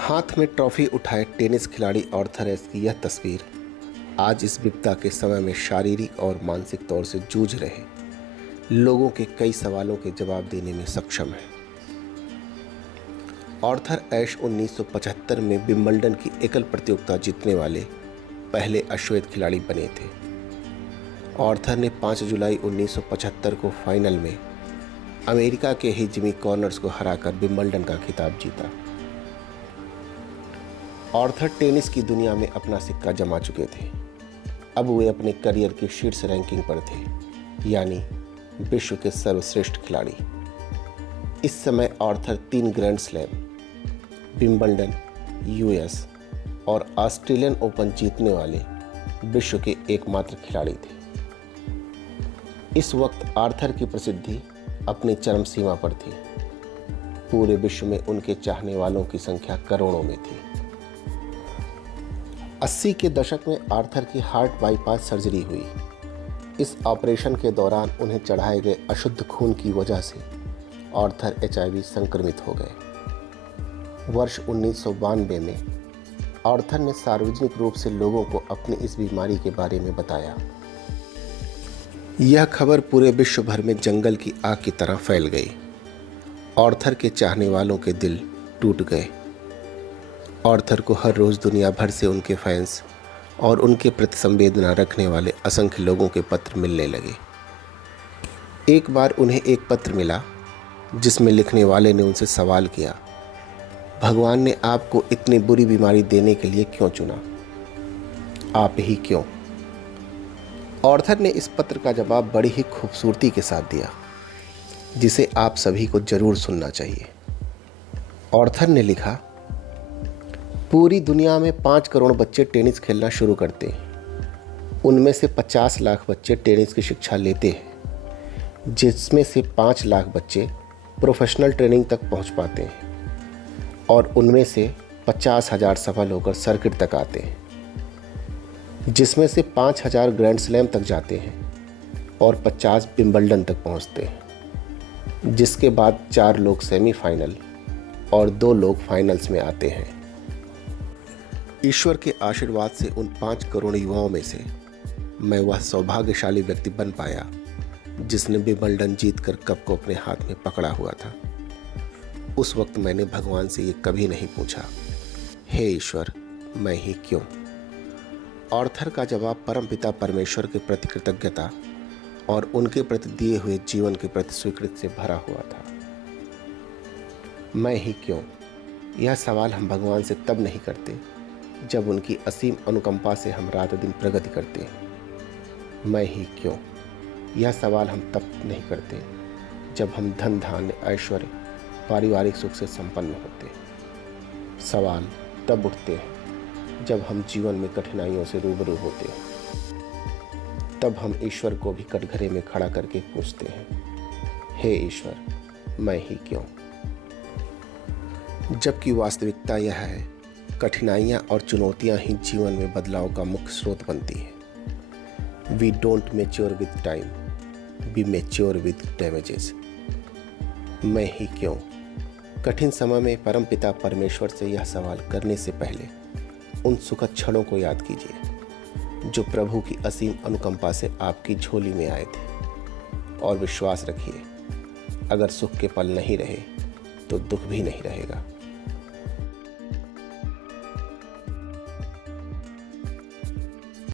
हाथ में ट्रॉफी उठाए टेनिस खिलाड़ी आर्थर एश की यह तस्वीर आज इस विपदा के समय में शारीरिक और मानसिक तौर से जूझ रहे लोगों के कई सवालों के जवाब देने में सक्षम है। आर्थर एश 1975 में विंबलडन की एकल प्रतियोगिता जीतने वाले पहले अश्वेत खिलाड़ी बने थे। आर्थर ने 5 जुलाई 1975 को फाइनल में अमेरिका के ही जिमी कॉर्नर्स को हराकर विंबलडन का खिताब जीता। आर्थर टेनिस की दुनिया में अपना सिक्का जमा चुके थे। अब वे अपने करियर की शीर्ष रैंकिंग पर थे, यानी विश्व के सर्वश्रेष्ठ खिलाड़ी। इस समय Arthur 3 grand slam, Wimbledon, US और ऑस्ट्रेलियन ओपन जीतने वाले विश्व के एकमात्र खिलाड़ी थे। इस वक्त आर्थर की प्रसिद्धि अपनी चरम सीमा पर थी। पूरे विश्व में उनके चाहने वालों की संख्या करोड़ों में थी। 80 के दशक में आर्थर की हार्ट बाईपास सर्जरी हुई। इस ऑपरेशन के दौरान उन्हें चढ़ाए गए अशुद्ध खून की वजह से आर्थर HIV संक्रमित हो गए। वर्ष 1992 में आर्थर ने सार्वजनिक रूप से लोगों को अपनी इस बीमारी के बारे में बताया। यह खबर पूरे विश्व भर में जंगल की आग की तरह फैल गई। आर्थर के चाहने वालों के दिल टूट गए। आर्थर को हर रोज़ दुनिया भर से उनके फैंस और उनके प्रति संवेदना रखने वाले असंख्य लोगों के पत्र मिलने लगे। एक बार उन्हें एक पत्र मिला जिसमें लिखने वाले ने उनसे सवाल किया, भगवान ने आपको इतनी बुरी बीमारी देने के लिए क्यों चुना? आप ही क्यों? आर्थर ने इस पत्र का जवाब बड़ी ही खूबसूरती के साथ दिया, जिसे आप सभी को जरूर सुनना चाहिए। आर्थर ने लिखा, पूरी दुनिया में 5 करोड़ बच्चे टेनिस खेलना शुरू करते हैं। उनमें से 50 लाख बच्चे टेनिस की शिक्षा लेते हैं, जिसमें से 5 लाख बच्चे प्रोफेशनल ट्रेनिंग तक पहुंच पाते हैं और उनमें से 50,000 सफल होकर सर्किट तक आते हैं, जिसमें से 5,000 ग्रैंड स्लैम तक जाते हैं और 50 विंबलडन तक पहुंचते हैं, जिसके बाद 4 लोग सेमीफाइनल और 2 लोग फाइनल्स में आते हैं। ईश्वर के आशीर्वाद से उन 5 करोड़ युवाओं में से मैं वह सौभाग्यशाली व्यक्ति बन पाया जिसने विंबलडन जीतकर कप को अपने हाथ में पकड़ा हुआ था। उस वक्त मैंने भगवान से ये कभी नहीं पूछा, हे ईश्वर, मैं ही क्यों? आर्थर का जवाब परमपिता परमेश्वर के प्रति कृतज्ञता और उनके प्रति दिए हुए जीवन के प्रति स्वीकृति से भरा हुआ था। मैं ही क्यों? यह सवाल हम भगवान से तब नहीं करते जब उनकी असीम अनुकंपा से हम रात दिन प्रगति करते हैं। मैं ही क्यों? यह सवाल हम तब नहीं करते जब हम धन धान्य ऐश्वर्य पारिवारिक सुख से संपन्न होते हैं। सवाल तब उठते हैं जब हम जीवन में कठिनाइयों से रूबरू होते हैं। तब हम ईश्वर को भी कटघरे में खड़ा करके पूछते हैं, हे ईश्वर, मैं ही क्यों? जबकि वास्तविकता यह है, कठिनाइयाँ और चुनौतियाँ ही जीवन में बदलाव का मुख्य स्रोत बनती हैं। We don't mature with time, we mature with damages. मैं ही क्यों? कठिन समय में परमपिता परमेश्वर से यह सवाल करने से पहले उन सुखद क्षणों को याद कीजिए जो प्रभु की असीम अनुकंपा से आपकी झोली में आए थे। और विश्वास रखिए, अगर सुख के पल नहीं रहे तो दुख भी नहीं रहेगा।